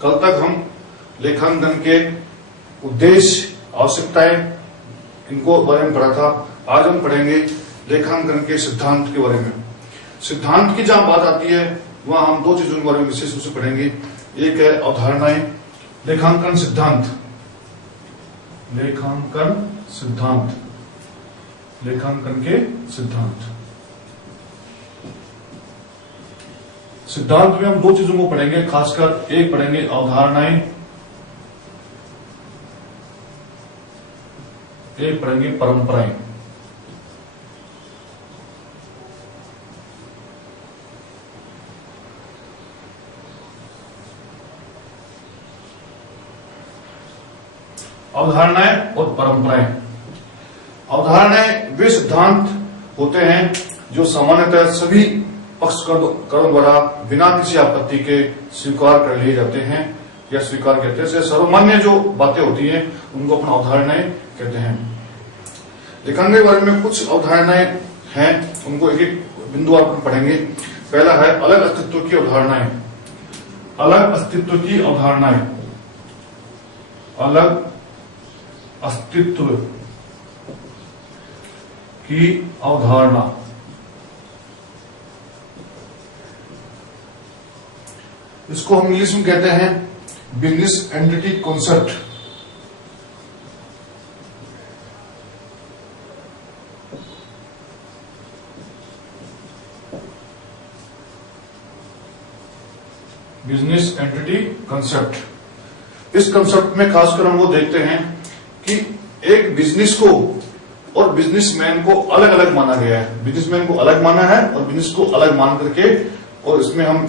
कल तक हम लेखांकन के उद्देश्य, आवश्यकताएं, इनको बारे में पढ़ा था। आज हम पढ़ेंगे लेखांकन के सिद्धांत के बारे में। सिद्धांत की जहां बात आती है वहां हम दो चीजों के बारे में विशेष रूप से पढ़ेंगे। एक है अवधारणाएं, लेखांकन सिद्धांत, लेखांकन सिद्धांत, लेखांकन के सिद्धांत। सिद्धांत में हम दो चीजों को पढ़ेंगे, खासकर एक पढ़ेंगे अवधारणाएं, एक पढ़ेंगे परंपराएं। अवधारणाएं और परंपराएं। अवधारणाएं वे सिद्धांत होते हैं जो सामान्यतः सभी पक्षकारों द्वारा बिना किसी आपत्ति के स्वीकार कर लिए जाते हैं या स्वीकार करते हैं। सर्वमान्य जो बातें होती हैं उनको अपना अवधारणाएं कहते हैं। लेखांकन के बारे में कुछ अवधारणाएं हैं, उनको एक एक बिंदु आप पढ़ेंगे। पहला है अलग अस्तित्व की अवधारणाएं। अलग अस्तित्व की अवधारणाएं, अलग अस्तित्व की अवधारणा। इसको हम इंग्लिश में कहते हैं business entity concept. Business entity concept. इस कॉन्सेप्ट में खासकर हम वो देखते हैं कि एक बिजनेस को और बिजनेसमैन को अलग अलग माना गया है। बिजनेसमैन को अलग माना है और बिजनेस को अलग मान करके, और इसमें हम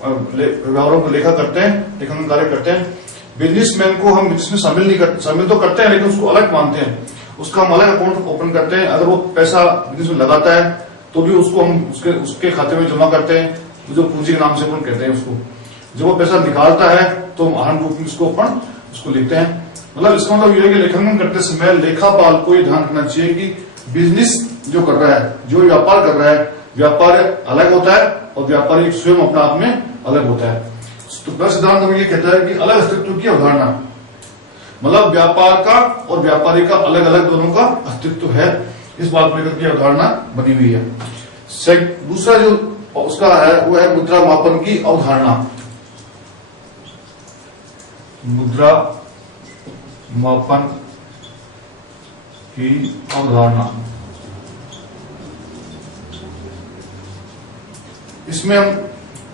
व्यवहारों को लेखा करते हैं, लेखांकन कार्य करते हैं। बिजनेसमैन को हम बिजनेस में शामिल तो करते हैं, लेकिन उसको अलग मानते हैं। उसका हम अलग अकाउंट ओपन करते हैं। अगर वो पैसा बिजनेस में लगाता है तो भी उसको हम उसके खाते में जमा करते हैं, जो पूंजी के नाम से अपन कहते हैं उसको। जब वो पैसा निकालता है तो हम आहरण रूप में उसको लिखते हैं। मतलब इसका मतलब यह है कि लेखांकन करते समय लेखापाल को ये ध्यान रखना चाहिए कि बिजनेस जो कर रहा है, जो व्यापार कर रहा है, व्यापार अलग होता है और व्यापारी स्वयं अपने आप में अलग होता है। तो पहला सिद्धांत हमें ये कहता है कि अलग अस्तित्व की अवधारणा, मतलब व्यापार का और व्यापारी का अलग अलग दोनों का अस्तित्व है, इस बात को लेकर की अवधारणा बनी हुई है। दूसरा जो उसका है वो है मुद्रा मापन की अवधारणा। मुद्रा मापन की अवधारणा। इसमें हम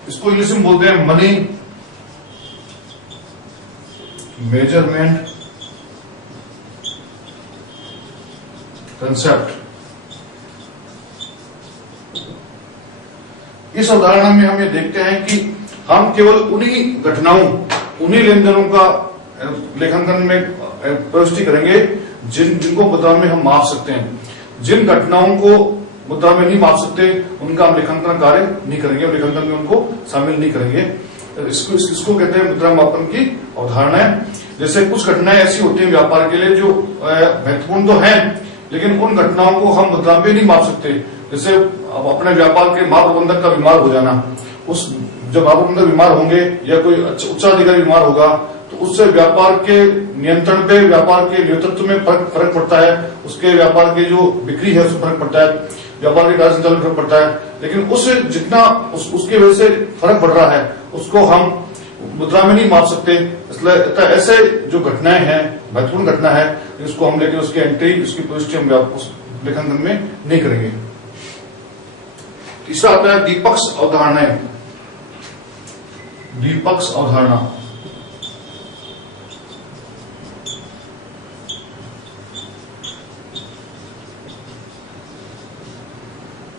इसको इंग्लिश में बोलते हैं मनी मेजरमेंट कंसेप्ट। इस अवधारणा में हम ये देखते हैं कि हम केवल उन्हीं घटनाओं, उन्हीं लेन देनों का लेखांकन में प्रविष्टि करेंगे जिनको मुद्रा में हम माप सकते हैं। जिन घटनाओं को मुद्रा में नहीं माप सकते उनका हम लेखांकन कार्य नहीं करेंगे, लेखांकन में उनको शामिल नहीं करेंगे। इसको कहते हैं मुद्रा मापन की अवधारणाएं। जैसे कुछ घटनाएं ऐसी होती हैं व्यापार के लिए जो महत्वपूर्ण तो हैं, लेकिन उन घटनाओं को हम मुद्रा में नहीं माप सकते। जैसे अपने व्यापार के महाप्रबंधक का बीमार हो जाना, जब महाप्रबंधक बीमार होंगे या कोई उच्चाधिकारी बीमार होगा तो उससे व्यापार के नियंत्रण पे, व्यापार के नेतृत्व में फर्क पड़ता है। उसके व्यापार की जो बिक्री है उसमें फर्क पड़ता है, व्यापार के कार्य संचालन में फर्क पड़ता है। लेकिन उससे जितना उसकी वजह से फर्क पड़ रहा है उसको हम मुद्रा में नहीं माप सकते। इसलिए ऐसे जो घटनाएं हैं, महत्वपूर्ण घटना है, इसको हम लेकिन उसकी एंट्री, उसकी पुष्टि हम लेखांकन में नहीं करेंगे। तीसरा आता है द्विपक्ष अवधारणाएं। द्विपक्ष अवधारणा।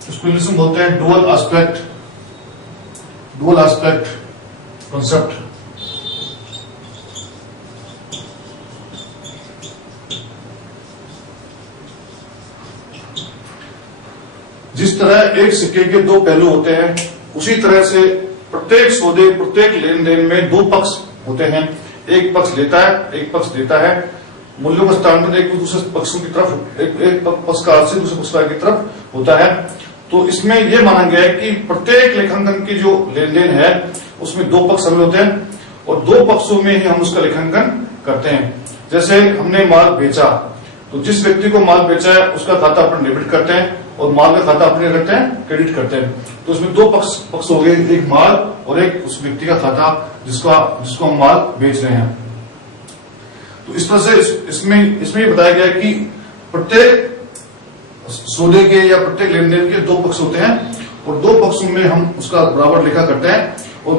इसको इंग्लिश में बोलते हैं डुअल एस्पेक्ट कॉन्सेप्ट। जिस तरह एक सिक्के के दो पहलू होते हैं, उसी तरह से प्रत्येक सौदे, प्रत्येक लेन देन में दो पक्ष होते हैं। एक पक्ष लेता है, एक पक्ष देता है। मूल्यों का स्थानांतरण एक दूसरे पक्षों की तरफ, एक पक्ष का से दूसरे पक्ष की तरफ होता है। तो इसमें यह माना गया है कि प्रत्येक लेखांकन की जो लेन देन है उसमें दो पक्ष शामिल होते हैं और दो पक्षों में ही हम उसका लेखांकन करते हैं। जैसे हमने माल बेचा, तो जिस व्यक्ति को माल बेचा है उसका खाता अपन डेबिट करते हैं और माल का खाता अपने करते हैं क्रेडिट करते हैं। तो इसमें दो पक्ष हो गए, एक माल और एक उस व्यक्ति का खाता जिसको हम माल बेच रहे हैं। तो इस तरह से इसमें ये बताया गया है कि प्रत्येक सौदे के या प्रत्येक लेन देन के दो पक्ष होते हैं और दो पक्षों में हम उसका बराबर लेखा करते हैं और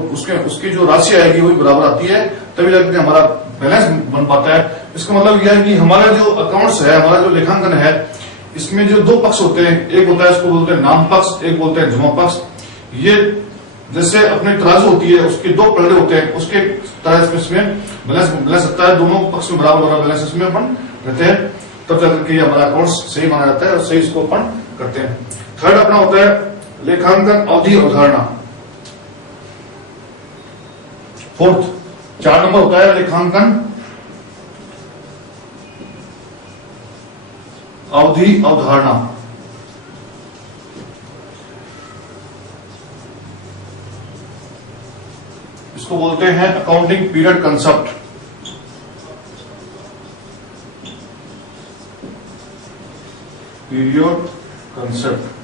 उसकी जो राशि आएगी वही बराबर आती है, तभी जाकर हमारा बैलेंस बन पाता है। इसका मतलब यह है कि हमारा जो अकाउंट्स है, हमारा जो लेखांकन है, इसमें जो दो पक्ष होते हैं, एक होता है इसको बोलते हैं नाम पक्ष, एक बोलते हैं जमा पक्ष। ये जैसे अपने तराजू होती है उसके दो पलड़े होते हैं, उसके तरह इसमें बैलेंस होता है, दोनों पक्ष में बराबर बैलेंस इसमें अपन रहते हैं, तब जाकर के हमारा अकाउंट सही माना जाता है और सही इसको अपन करते हैं। थर्ड अपना होता है लेखांकन अवधि अवधारणा। फोर्थ 4 नंबर होता है लेखांकन अवधि अवधारणा। इसको बोलते हैं accounting period concept. Period concept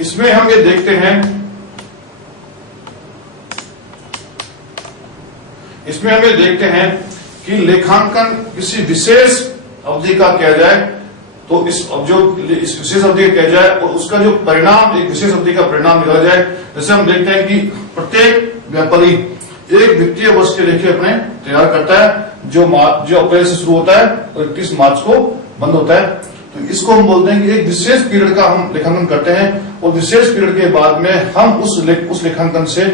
इसमें हम ये देखते हैं, कि लेखांकन किसी विशेष अवधि का किया जाए तो इस विशेष अवधि का किया जाए और उसका जो परिणाम, एक विशेष अवधि का परिणाम निकाला जाए। जैसे हम देखते हैं कि प्रत्येक व्यापारी एक वित्तीय वर्ष के लेखे अपने तैयार करता है जो अप्रैल से शुरू होता है और 31 मार्च को बंद होता है। तो इसको हम बोलते हैं कि एक विशेष पीरियड का हम लेखांकन करते हैं और विशेष पीरियड के बाद में हम उस लेखांकन से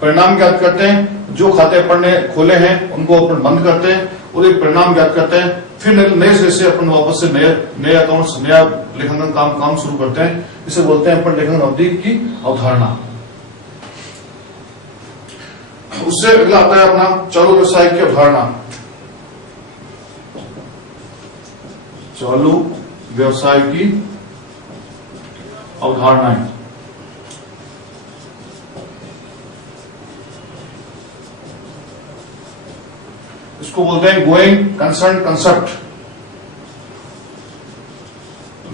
परिणाम ज्ञात करते हैं। जो खाते अपन ने खोले हैं उनको अपन बंद करते हैं और एक परिणाम ज्ञात करते हैं। फिर नए सिरे से अपन वापस से नए अकाउंट्स, नया लेखांकन काम शुरू करते हैं। इसे बोलते हैं अपन लेखांकन अवधि की अवधारणा। उससे अगला आता है अपना चालू व्यवसाय की अवधारणा। चालू व्यवसाय की अवधारणाएं। इसको बोलते हैं going concern concept.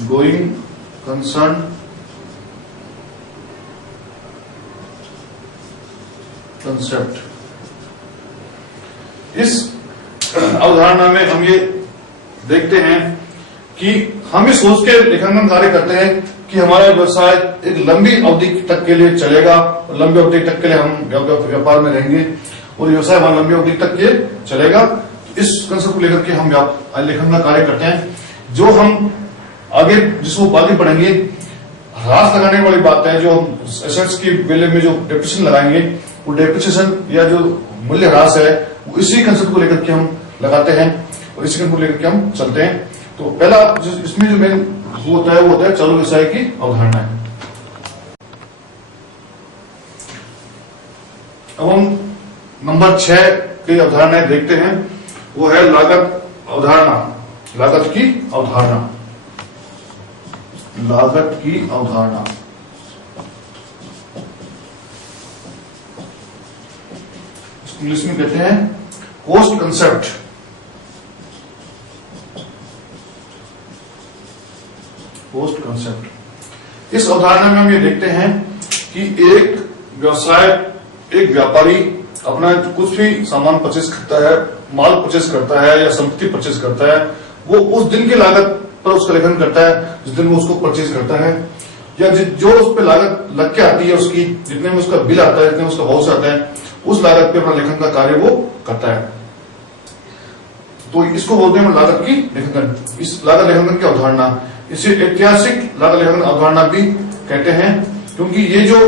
Going concern concept. इस अवधारणा में हम ये देखते हैं कि हम ये सोच के लेखांकन कार्य करते हैं कि हमारा व्यवसाय एक लंबी अवधि तक के लिए चलेगा, लंबी अवधि तक के लिए हम व्यापार में रहेंगे और व्यवसाय हमारा लंबी अवधि तक के चलेगा। इस कंसेप्ट को लेकर के हम लेखांकन कार्य करते हैं। जो हम आगे जिसको आगे पढ़ेंगे, ह्रास लगाने वाली बात है, जो हम एसेट्स की बेले में जो डेप्रिसिएशन लगाएंगे, वो डेप्रिसिएशन या जो मूल्य ह्रास है वो इसी कंसेप्ट को लेकर के हम लगाते हैं और इसी कंसेप्ट को लेकर के हम चलते हैं। तो पहला इसमें जो मेन होता है वो होता है चालू व्यवसाय की अवधारणा है। अब हम नंबर 6 की अवधारणाएं देखते हैं, वो है लागत अवधारणा। लागत की अवधारणा। लागत की अवधारणा इंग्लिश में कहते हैं कॉस्ट कंसेप्ट। Cost concept. इस अवधारणा में हम ये देखते हैं कि एक व्यवसाय, एक व्यापारी अपना कुछ भी सामान परचेज करता है, माल परचेज करता है या संपत्ति परचेज करता है, वो उस दिन की लागत पर उसका लेखन करता है जिस दिन वो उसको परचेज करता है, या जो उस पर लागत लग के आती है, उसकी जितने में उसका बिल आता है, जितने में उसका हाउस आता है, उस लागत पे अपना लेखन का कार्य वो करता है। तो इसको बोलते हैं लागत की लेखांकन। इस लागत लेखांकन की अवधारणा, इसे ऐतिहासिक लागत लेखांकन अवधारणा भी कहते हैं, क्योंकि ये जो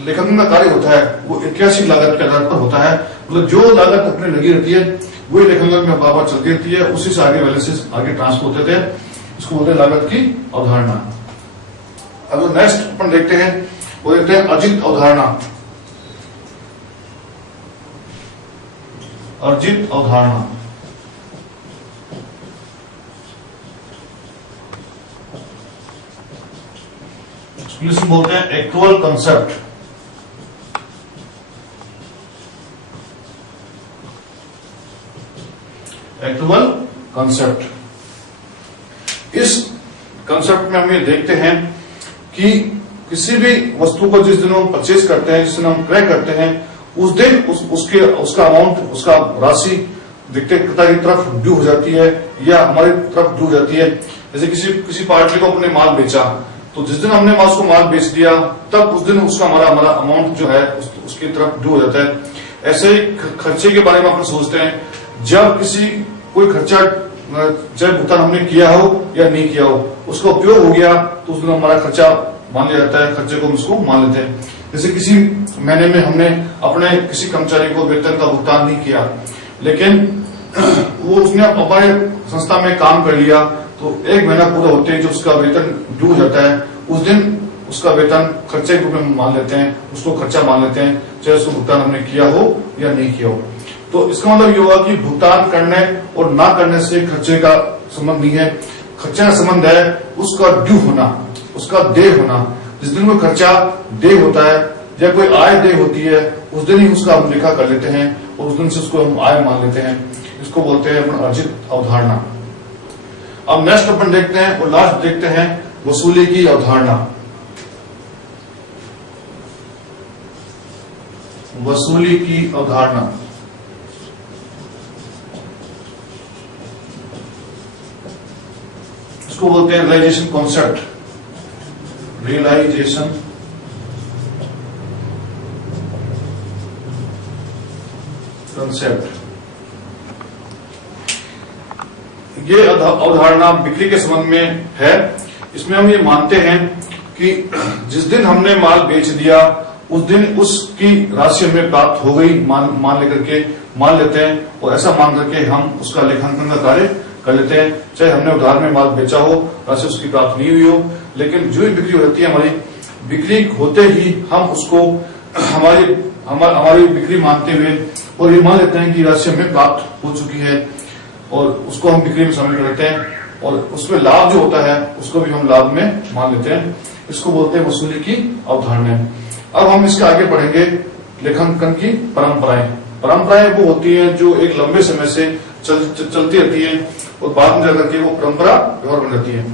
लेखांकन का कार्य होता है वो ऐतिहासिक लागत के आधार पर होता है। मतलब जो लागत अपने लगी रहती है वही लेखांकन में बार बार चलती रहती है, उसी से आगे बैलेंसेस आगे ट्रांसफर होते थे। इसको बोलते हैं लागत की अवधारणा। अब नेक्स्ट अपन देखते हैं, वो देखते हैं अर्जित अवधारणा। अर्जित अवधारणा। इंग्लिश में बोलते हैं एक्चुअल कंसेप्ट। एक्चुअल कंसेप्ट, इस कंसेप्ट में हम ये देखते हैं कि किसी भी वस्तु को जिस दिन हम परचेज करते हैं, जिस दिन हम क्रय करते हैं, उस दिन उसका अमाउंट, उसका राशि विक्रेता की तरफ ड्यू हो जाती है या हमारी तरफ ड्यू हो जाती है। जैसे किसी पार्टी को अपने माल बेचा, तो जिस दिन हमने उसको माल बेच दिया, तब उस दिन उसका हमारा अमाउंट जो है उसकी तरफ ड्यू हो जाता है। ऐसे ही खर्चे के बारे में अपन सोचते हैं, जब कोई खर्चा चाहे भुगतान हमने किया हो या नहीं किया हो, उसका उपयोग हो गया तो उस दिन हमारा खर्चा मान लिया जाता है, खर्चे को हम उसको मान लेते हैं। जैसे किसी महीने में हमने अपने किसी कर्मचारी को वेतन का भुगतान नहीं किया, लेकिन वो उसने हमारे संस्था में काम कर लिया, तो एक महीना पूरा होते ही जो उसका वेतन ड्यू हो जाता है, उस दिन उसका वेतन खर्चे के रूप में मान लेते हैं, उसको खर्चा मान लेते हैं, चाहे उसको भुगतान हमने किया हो या नहीं किया हो। तो इसका मतलब ये हुआ कि भुगतान करने और ना करने से खर्चे का संबंध नहीं है। खर्चे का संबंध है उसका ड्यू होना, उसका देय होना। जिस दिन कोई खर्चा देय होता है या कोई आय देय होती है, उस दिन ही उसका हम लेखा कर लेते हैं और उस दिन से उसको हम आय मान लेते हैं। इसको बोलते हैं अपन अर्जित अवधारणा। अब नेक्स्ट अपन देखते हैं और लास्ट देखते हैं वसूली की अवधारणा। वसूली की अवधारणा, इसको बोलते हैं रियलाइजेशन कॉन्सेप्ट। रियलाइजेशन कॉन्सेप्ट, ये अवधारणा बिक्री के संबंध में है। इसमें हम ये मानते हैं कि जिस दिन हमने माल बेच दिया, उस दिन उसकी राशि हमें प्राप्त हो गई मान लेते हैं, और ऐसा मान करके हम उसका लेखांकन का कार्य कर लेते हैं। चाहे हमने उधार में माल बेचा हो, राशि उसकी प्राप्त नहीं हुई हो, लेकिन जो बिक्री होती है हमारी, बिक्री होते ही हम उसको हमारी बिक्री मानते हुए और ये मान लेते हैं कि राशि हमें प्राप्त हो चुकी है, और उसको हम बिक्री में शामिल कर लेते हैं, और उसमें लाभ जो होता है उसको भी हम लाभ में मान लेते हैं। इसको बोलते हैं वसूली की अवधारणा। अब हम इसके आगे बढ़ेंगे, लेखांकन की परंपराएं। परंपराएं वो होती हैं जो एक लंबे समय से चलती रहती है और बाद में जाकर के वो परंपरा व्यवहार बन जाती है।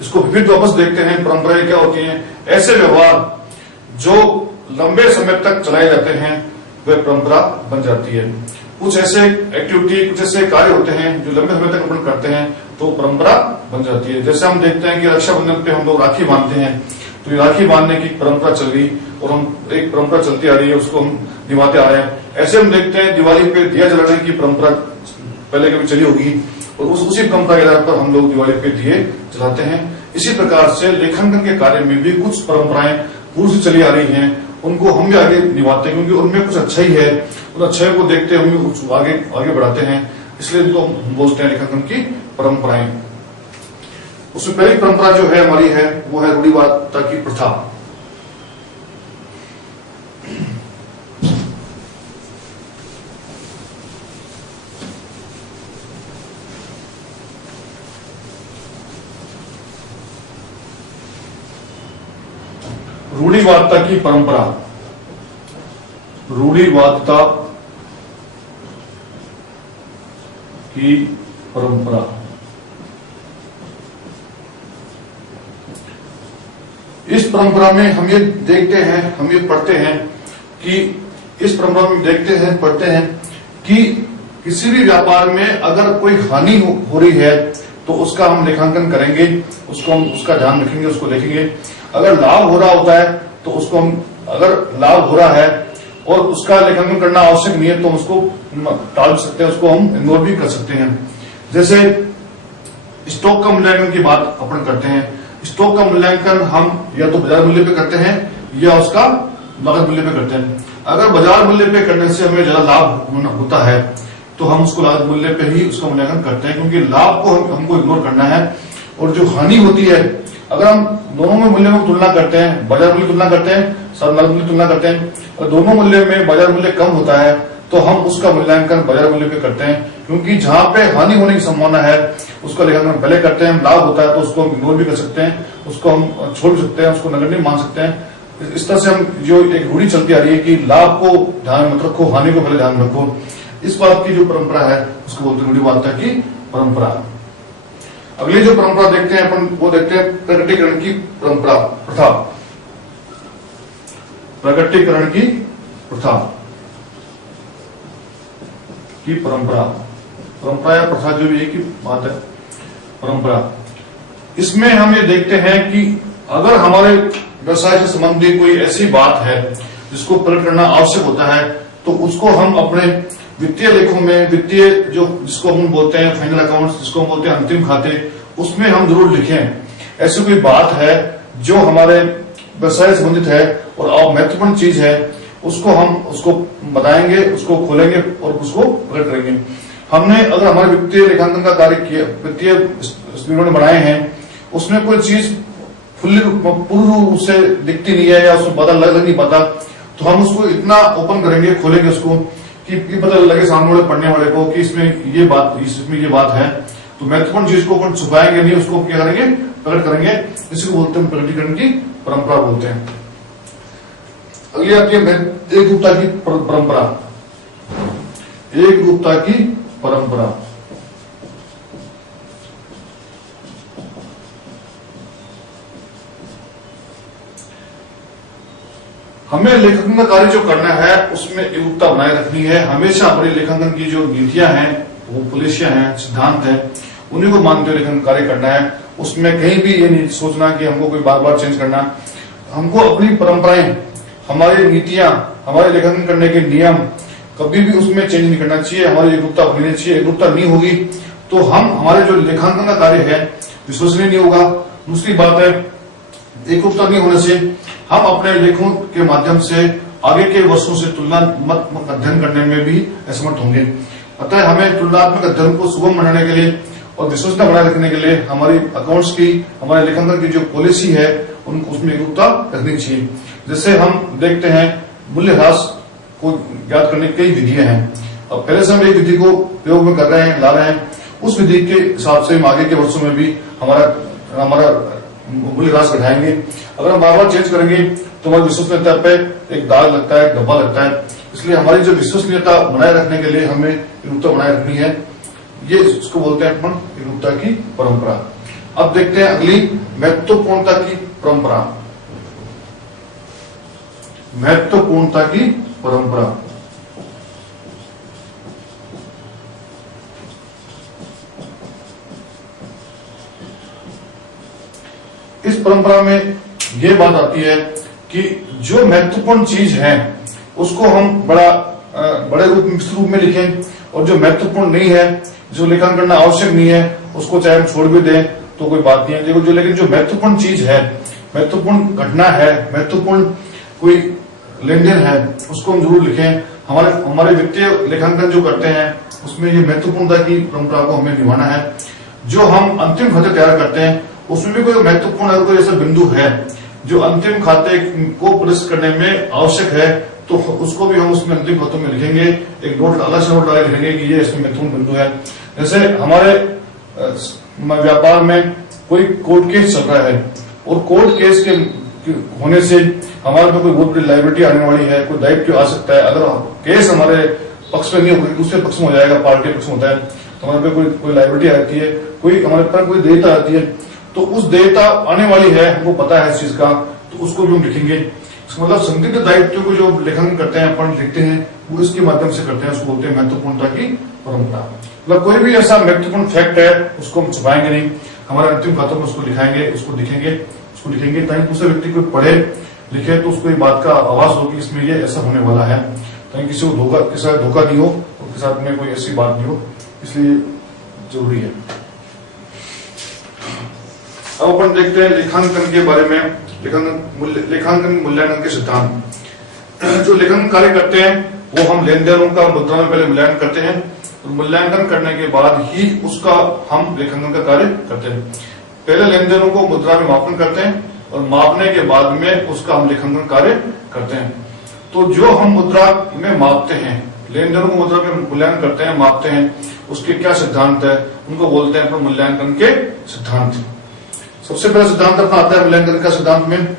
इसको फिर वापस देखते हैं, परंपराएं क्या होती हैं। ऐसे व्यवहार जो लंबे समय तक चलाए जाते हैं वे परंपरा बन जाती है। कुछ ऐसे एक्टिविटी, कुछ ऐसे कार्य होते हैं जो लंबे समय तक अपन करते हैं तो परंपरा बन जाती है। जैसे हम देखते हैं कि रक्षाबंधन पे हम लोग राखी बांधते हैं, तो ये राखी बांधने की परंपरा चल गई और हम एक परंपरा चलती आ रही है, उसको हम निभाते आ रहे हैं। ऐसे हम देखते हैं दिवाली पे दिया जलाने की परंपरा पहले कभी चली होगी और उसी परंपरा के आधार पर हम लोग दिवाली पे दिए जलाते हैं। इसी प्रकार से लेखांकन के कार्य में भी कुछ परंपराएं पूर्व से चली आ रही हैं, उनको हम भी आगे निभाते हैं, क्योंकि उनमें कुछ अच्छाई है, उन अच्छाई को देखते हुए हम आगे बढ़ाते हैं, इसलिए इनको हम बोलते हैं लेखांकन की परंपराएं। उसमें पहली परंपरा जो है हमारी है वो है रूढ़िवादिता की प्रथा। रूढ़िवादिता की परंपरा, रूढ़िवादिता की परंपरा। इस परंपरा में हम ये देखते हैं, हम ये पढ़ते हैं कि इस परंपरा में देखते हैं, पढ़ते हैं कि किसी भी व्यापार में अगर कोई हानि हो रही है तो उसका हम लेखांकन करेंगे, उसको हम उसका ध्यान रखेंगे, उसको देखेंगे। अगर लाभ हो रहा होता है तो उसको हम, अगर लाभ हो रहा है और उसका लेखांकन करना आवश्यक नहीं है तो हम उसको टाल सकते हैं, उसको हम इग्नोर भी कर सकते हैं। जैसे स्टॉक का मूल्यांकन की बात अपन करते हैं। स्टॉक का मूल्यांकन हम या तो बाजार मूल्य पे करते हैं या उसका लागत मूल्य पे करते हैं। अगर बाजार मूल्य पे करने से हमें ज्यादा लाभ होता है तो हम उसको लागत मूल्य पे ही उसका मूल्यांकन करते हैं, क्योंकि लाभ को हमको इग्नोर करना है। और जो हानि होती है, अगर हम दोनों में मूल्य में तुलना करते हैं, बाजार मूल्य तुलना करते हैं, लागत मूल्य तुलना करते हैं, और दोनों मूल्य में बाजार मूल्य कम होता है तो हम उसका मूल्यांकन बाजार मूल्य पे करते हैं, क्योंकि जहां पे हानि होने की संभावना है उसका लेखांकन पहले करते हैं। लाभ होता है तो उसको हम इग्नोर भी कर सकते हैं, उसको हम छोड़ भी सकते हैं, उसको नगण्य मान सकते हैं। इस तरह से हम जो एक रूढ़ी चलती आ रही है कि लाभ को ध्यान में मत रखो, हानि को पहले ध्यान में रखो, इस बात की जो परंपरा है उसको बोलते हैं रूढ़िवादिता की परंपरा। अगली जो परंपरा देखते हैं अपन, वो देखते हैं प्रकटीकरण की परंपरा प्रथा। प्रकटीकरण की प्रथा की परंपरा या प्रथा जो भी एक ही बात है, परंपरा। इसमें हम ये देखते हैं कि अगर हमारे व्यवसाय से संबंधित कोई ऐसी बात है जिसको प्रकट करना आवश्यक होता है तो उसको हम अपने वित्तीय लेखों में, वित्तीय जो जिसको हम बोलते हैं फाइनल अकाउंट्स, जिसको हम बोलते हैं अंतिम खाते, उसमें हम जरूर लिखें। ऐसी कोई बात है जो हमारे व्यवसाय से संबंधित है और महत्वपूर्ण चीज है, उसको हम उसको बताएंगे, उसको खोलेंगे और उसको प्रकट करेंगे। हमने अगर हमारे वित्तीय लेखांकन का कार्य किया, वित्तीय विवरण बनाए हैं, उसमें कोई चीज पूर्ण रूप से दिखती नहीं है या उसमें पता लग नहीं पाता, तो हम उसको इतना ओपन करेंगे, खोलेंगे उसको कि पता लगे सामने वाले पढ़ने वाले को कि इसमें ये बात है। तो महत्वपूर्ण चीज को अपन छुपाएंगे नहीं, उसको क्या करेंगे, प्रकट करेंगे। इसको बोलते हैं प्रकटीकरण की परंपरा बोलते हैं। अगली आती है एकरूपता की परंपरा। एकरूपता की परंपरा हमें लेखांकन का कार्य जो करना है उसमें एकरूपता बनाए रखनी है। हमेशा हमारे लेखांकन की जो नीतियां हैं, वो पॉलिसियां हैं, सिद्धांत है, उन्हीं को मानते हुए लेखांकन कार्य करना है। उसमें कहीं भी ये नहीं सोचना कि हमको कोई बार बार चेंज करना। हमको अपनी परंपराएं, हमारी नीतियां, हमारे लेखांकन करने के नियम कभी भी उसमें चेंज नहीं करना चाहिए। हमारी एकरूपता होनी चाहिए। एकरूपता नहीं होगी तो हम हमारे जो लेखांकन का कार्य है विश्वसनीय नहीं होगा। दूसरी बात है, एकरूपता नहीं होने से हम अपने लेखों के माध्यम से आगे के वर्षों से तुलनात्मक अध्ययन करने में भी असमर्थ होंगे। अतः हमें तुलनात्मक अध्ययन को सुगम बनाने के लिए और विश्वसनीयता बनाए रखने के लिए हमारी अकाउंट्स की, हमारे लेखांकन की जो पॉलिसी है उनको उसमें एकरूपता रखनी चाहिए। जैसे हम देखते हैं मूल्यह्रास को ज्ञात करने की कई विधियां हैं। अब पहले से हम एक विधि को प्रयोग में कर रहे हैं, ला रहे हैं, उस विधि के हिसाब से हम आगे के वर्षों में भी हमारा मूल्यह्रास घटाएंगे। अगर हम बार बार चेंज करेंगे तो हमारी विश्वसनीयता पे एक दाग लगता है, धब्बा लगता है। इसलिए हमारी जो विश्वसनीयता बनाए रखने के लिए हमें एकरूपता बनाए रखनी है। ये इसको बोलते हैं अपन एकरूपता की परंपरा। अब देखते हैं अगली महत्वपूर्णता की परंपरा। महत्वपूर्णता की परंपरा इस परंपरा में यह बात आती है कि जो महत्वपूर्ण चीज है उसको हम बड़े रूप में लिखें, और जो महत्वपूर्ण नहीं है, जो लेखांकन करना आवश्यक नहीं है, उसको चाहे हम छोड़ भी दें तो कोई बात नहीं है। लेकिन जो महत्वपूर्ण चीज है, महत्वपूर्ण घटना है, महत्वपूर्ण कोई लेन देन है, उसको हम जरूर लिखें। हमारे वित्तीय लेखांकन जो करते हैं उसमें ये महत्वपूर्णता की परंपरा को हमें निभाना है। जो हम अंतिम खाते तैयार करते हैं उसमें भी कोई महत्वपूर्ण अगर कोई ऐसा बिंदु है जो अंतिम खाते को प्रदर्शित करने में आवश्यक है, तो उसको भी हम उसमें अंतिम खातों में लिखेंगे। एक नोट, अलग से नोट लगा लिखेंगे कि ये इसमें महत्वपूर्ण बिंदु है। जैसे हमारे व्यापार में कोई कोर्ट केस चल रहा है और कोर्ट केस के होने से हमारे पे कोई बहुत बड़ी लायबिलिटी आने वाली है, कोई दायित्व आ सकता है। अगर केस हमारे पक्ष में नहीं होगा, दूसरे पक्ष में हो जाएगा, पार्टी पक्ष में होता है, तो हमारे पे कोई लायबिलिटी आती है, कोई हमारे पास कोई देयता आती है, तो उस देयता आने वाली है, हमको पता है इस चीज का, तो उसको भी हम लिखेंगे। इसका मतलब संदिग्ध दायित्व को जो लेखांकन करते हैं, अपन लिखते हैं, वो इसके माध्यम से करते हैं। उसको बोलते हैं महत्वपूर्णता की परंपरा। मतलब कोई भी ऐसा महत्वपूर्ण फैक्ट है उसको हम छुपाएंगे नहीं, हमारे अंतिम खातों में उसको लिखाएंगे, उसको लिखेंगे ताकि दूसरे व्यक्ति को पढ़े लिखे तो उसको ये बात का आभास हो कि इसमें ये ऐसा होने वाला है, ताकि किसी को धोखा नहीं हो, उसके साथ में कोई ऐसी बात नहीं हो, इसलिए जरूरी है। अब अपन देखते हैं लेखांकन के बारे में। लेखांकन मूल्यांकन के सिद्धांत। जो लेखांकन कार्य करते हैं वो हम लेन देनों का मुद्रा में पहले मूल्यांकन करते हैं, और मूल्यांकन करने के बाद ही उसका हम लेखांकन का कार्य करते हैं। पहले लेन देनों को मुद्रा में मापन करते हैं और मापने के बाद में उसका हम लेखांकन कार्य करते हैं। तो जो हम मुद्रा में मापते हैं, लेन देनों को मुद्रा में मूल्यांकन करते हैं, मापते हैं, उसके क्या सिद्धांत है, उनको बोलते हैं अपन मूल्यांकन के सिद्धांत। सबसे पहला सिद्धांत अपना आता है मूल्यांकन का सिद्धांत में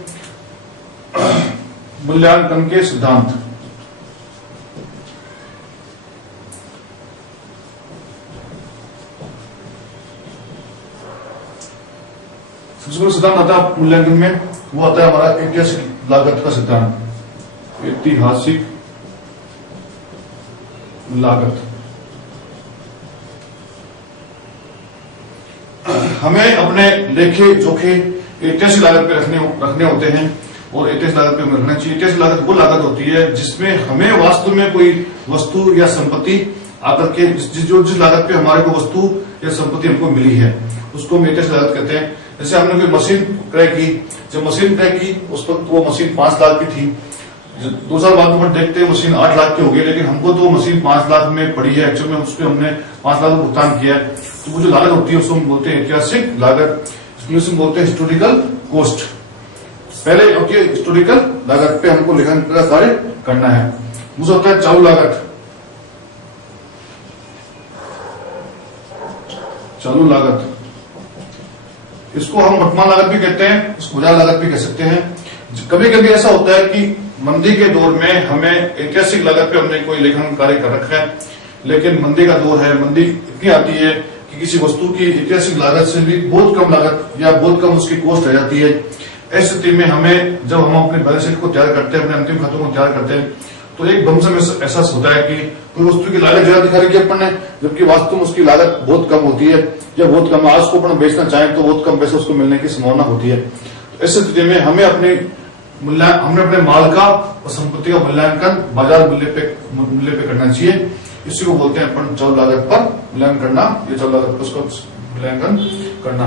मूल्यांकन के सिद्धांत। सबसे पहला सिद्धांत आता है मूल्यांकन में, वो आता है हमारा ऐतिहासिक लागत का सिद्धांत। ऐतिहासिक लागत। हमें अपने लेखे जोखे ऐतिहासिक लागत पे रखने होते हैं और ऐतिहासिक लागत पे रखना चाहिए। ऐतिहासिक लागत वो लागत होती है जिसमें हमें वास्तव में कोई वस्तु या संपत्ति आकर के जिस लागत पे हमारे को वस्तु या संपत्ति हमको मिली है उसको हम ऐतिहासिक लागत कहते हैं। जैसे हमने कोई मशीन क्रय की, जब मशीन क्रय की उस वक्त वो मशीन 5 लाख की थी, 2 साल बाद हम देखते हैं मशीन 8 लाख की हो गई, लेकिन हमको तो मशीन 5 लाख में पड़ी है, एक्चुअल में उस पर हमने 5 लाख का भुगतान किया है। तो वो जो लागत होती है उसको हम बोलते हैं ऐतिहासिक लागत, इसमें बोलते हैं हिस्टोरिकल कॉस्ट। पहले होती है हिस्टोरिकल लागत पे हमको लेखन का कार्य करना है। दूसरा होता है चालू लागत। चालू लागत इसको हम वर्तमान लागत भी कहते हैं, इसको बाजार लागत भी कह सकते हैं। कभी कभी ऐसा होता है कि मंदी के दौर में हमें ऐतिहासिक लागत पे हमने कोई लेखन कार्य कर रखा है, लेकिन मंदी का दौर है, मंदी इतनी आती है कि किसी वस्तु की ऐतिहासिक लागत से भी बहुत कम लागत या बहुत कम उसकी कॉस्ट रह जाती है। ऐसी स्थिति में हमें जब हम अपने बैलेंस शीट को तैयार करते हैं, अपने अंतिम खातों को तैयार करते हैं, तो एक भ्रम में एहसास होता है कि कोई वस्तु की लागत ज्यादा दिखा रही है अपन ने, जबकि वास्तव में उसकी लागत बहुत कम होती है या बहुत कम। आज को अपन बेचना चाहें तो बहुत कम पैसे उसको मिलने की संभावना होती है। तो ऐसी स्थिति में हमें अपने माल का और संपत्ति का मूल्यांकन बाजार मूल्य पे करना चाहिए। इसी को बोलते हैं अपन चालू लागत पर मूल्यांकन करना, ये चालू लागत पर उसका मूल्यांकन करना।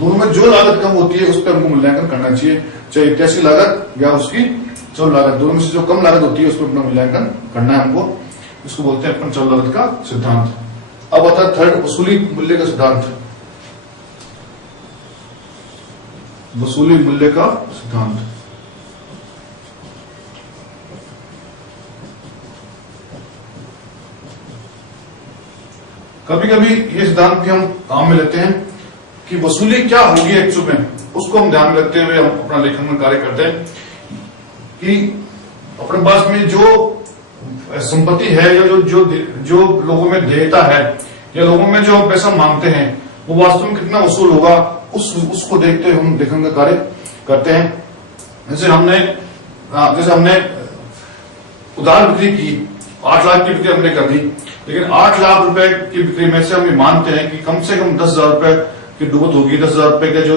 दोनों में जो लागत कम होती है उस पर हमको मूल्यांकन करना चाहिए, चाहे ऐतिहासिक लागत या उसकी चालू लागत। दोनों में से जो कम लागत होती है उस पर अपना मूल्यांकन करना है हमको। इसको बोलते हैं अपन चालू लागत का सिद्धांत। अब आता है थर्ड, वसूली मूल्य का सिद्धांत। वसूली मूल्य का सिद्धांत कभी कभी ये सिद्धांत भी हम काम में लेते हैं कि वसूली क्या होगी एक्चुअल में, उसको हम ध्यान में रखते हुए हम अपना लेखन में कार्य करते हैं कि अपने पास में जो संपत्ति है या जो लोगों में देयता है या लोगों में जो पैसा मांगते हैं वो वास्तव में कितना वसूल होगा, उसको देखते हुए हम लेखन का कार्य करते हैं। जैसे हमने उधार बिक्री की, 8 लाख की बिक्री हमने कर दी, लेकिन 8 लाख रुपए की बिक्री में से हम ये मानते हैं कि कम से कम 10,000 रुपए की डूबत होगी। 10,000 रुपए का जो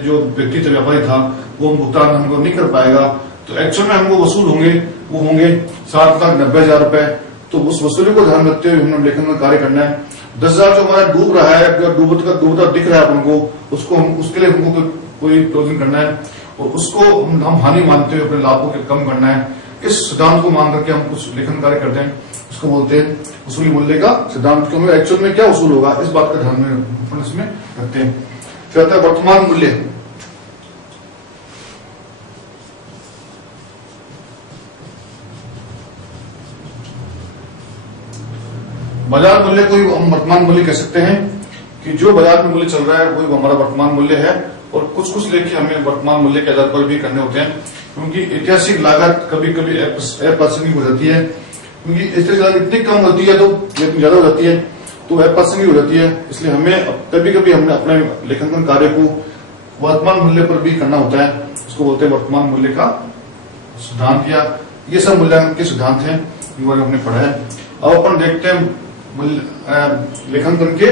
जो व्यक्ति व्यापारी था वो भुगतान हमको नहीं कर पाएगा, तो एक्चुअल में हमको वसूल होंगे 7,90,000 रुपए। तो उस वसूली को ध्यान रखते हुए हमने लेखन में कार्य करना है। 10,000 जो हमारा डूब रहा है, डूबता दिख रहा है अपन को, उसको उसके लिए हमको कोई प्रोविजन करना है और उसको हम हानि मानते हुए अपने लाभों के कम करना है। इस सिद्धांत को मान करके हम कुछ लेखन कार्य करते हैं, उसको बोलते हैं वसूली मूल्य का सिद्धांत। क्योंकि एक्चुअल में क्या वसूल होगा इस बात का ध्यान में अपन इसमें रखते हैं। फिर आता है वर्तमान मूल्य। बाजार मूल्य को हम वर्तमान मूल्य कह सकते हैं कि जो बाजार में मूल्य चल रहा है वही हमारा वर्तमान मूल्य है। और कुछ लेखे हमें वर्तमान मूल्य के आधार पर भी करने होते हैं, क्योंकि ऐतिहासिक लागत कभी कभी अप्रासंगिक हो जाती है। क्योंकि ऐतिहासिक लागत इतनी कम होती है तो ज्यादा हो जाती है तो अप्रासंगिक हो जाती है। इसलिए हमें कभी कभी हमने अपने लेखांकन कार्य को वर्तमान मूल्य पर भी करना होता है। उसको बोलते हैं वर्तमान मूल्य का सिद्धांत, या ये सब मूल्यांकन के सिद्धांत हैं जो हमने पढ़ा है। अब अपन देखते हैं लेखांकन के